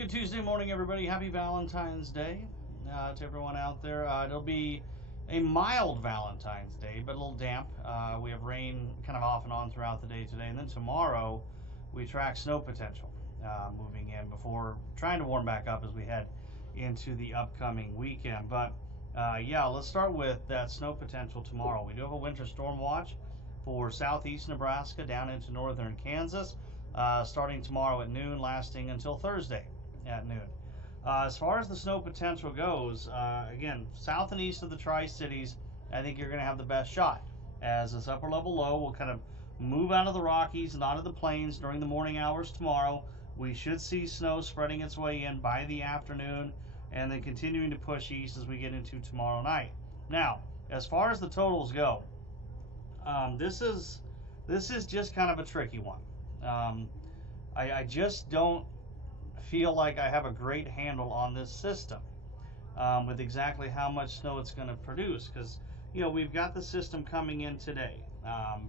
Good Tuesday morning, everybody. Happy Valentine's Day to everyone out there. It'll be a mild Valentine's Day, but a little damp. We have rain kind of off and on throughout the day today. And then tomorrow, we track snow potential moving in before trying to warm back up as we head into the upcoming weekend. But yeah, let's start with that snow potential tomorrow. We do have a winter storm watch for southeast Nebraska down into northern Kansas, starting tomorrow at noon, lasting until Thursday at noon. As far as the snow potential goes, again, south and east of the Tri-Cities, I think you're going to have the best shot, as this upper level low will kind of move out of the Rockies and onto the plains during the morning hours tomorrow. We should see snow spreading its way in by the afternoon and then continuing to push east as we get into tomorrow night. Now, as far as the totals go, this is just kind of a tricky one. I just don't feel like I have a great handle on this system with exactly how much snow it's going to produce, because we've got the system coming in today,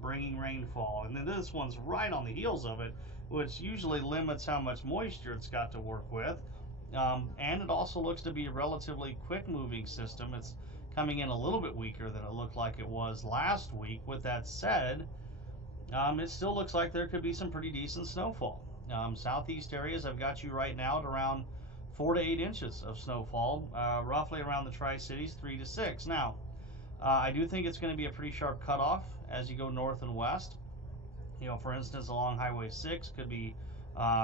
bringing rainfall, and then this one's right on the heels of it, which usually limits how much moisture it's got to work with, and it also looks to be a relatively quick moving system. It's coming in a little bit weaker than it looked like it was last week. With that said, it still looks like there could be some pretty decent snowfall. Southeast areas, I've got you right now at around 4 to 8 inches of snowfall, roughly around the Tri-Cities 3 to 6. Now, I do think it's going to be a pretty sharp cutoff as you go north and west. For instance, along Highway 6 could be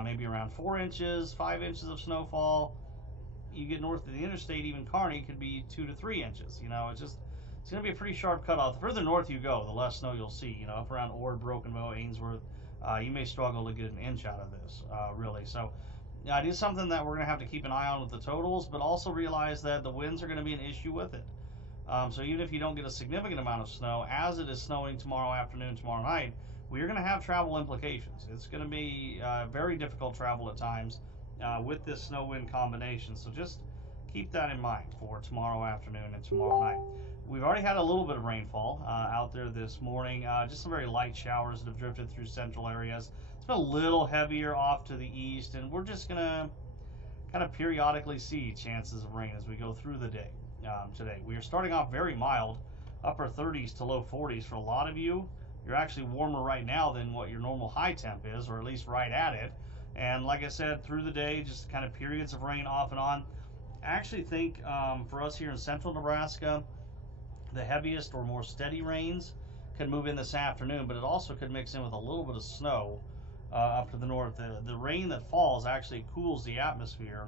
maybe around 4 inches, 5 inches of snowfall. You get north of the interstate, even Kearney could be 2 to 3 inches. It's going to be a pretty sharp cutoff. The further north you go, the less snow you'll see. If around Ord, Broken Bow, Ainsworth, you may struggle to get an inch out of this, really. So it is something that we're going to have to keep an eye on with the totals, but also realize that the winds are going to be an issue with it. So even if you don't get a significant amount of snow, as it is snowing tomorrow afternoon, tomorrow night, we are going to have travel implications. It's going to be very difficult travel at times with this snow-wind combination. So just keep that in mind for tomorrow afternoon and tomorrow night. We've already had a little bit of rainfall out there this morning, just some very light showers that have drifted through central areas. It's been a little heavier off to the east, and we're just going to kind of periodically see chances of rain as we go through the day today. We are starting off very mild, upper 30s to low 40s for a lot of you. You're actually warmer right now than what your normal high temp is, or at least right at it. And like I said, through the day, just kind of periods of rain off and on. I actually think for us here in central Nebraska, the heaviest or more steady rains could move in this afternoon, but it also could mix in with a little bit of snow up to the north. The rain that falls actually cools the atmosphere,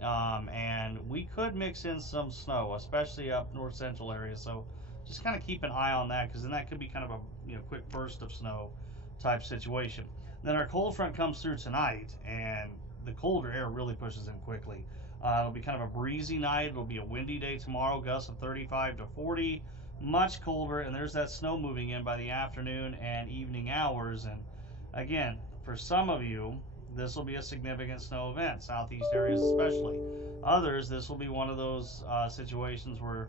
and we could mix in some snow, especially up north central areas. So just kind of keep an eye on that, because then that could be kind of a quick burst of snow type situation. Then our cold front comes through tonight, and the colder air really pushes in quickly. It'll be kind of a breezy night. It'll be a windy day tomorrow, gusts of 35 to 40, much colder, and there's that snow moving in by the afternoon and evening hours. And again, for some of you, this will be a significant snow event, southeast areas especially. Others, this will be one of those situations where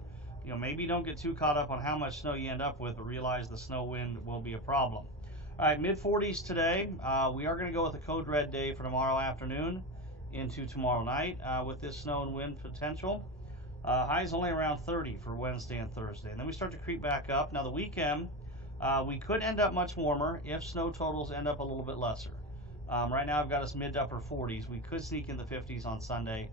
maybe don't get too caught up on how much snow you end up with, but realize the snow wind will be a problem. All right, mid-40s today. We are going to go with a code red day for tomorrow afternoon into tomorrow night with this snow and wind potential. Highs only around 30 for Wednesday and Thursday. And then we start to creep back up. Now the weekend, we could end up much warmer if snow totals end up a little bit lesser. Right now I've got us mid to upper 40s. We could sneak in the 50s on Sunday,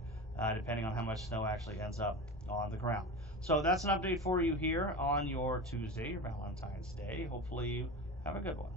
depending on how much snow actually ends up on the ground. So that's an update for you here on your Tuesday, your Valentine's Day. Hopefully you have a good one.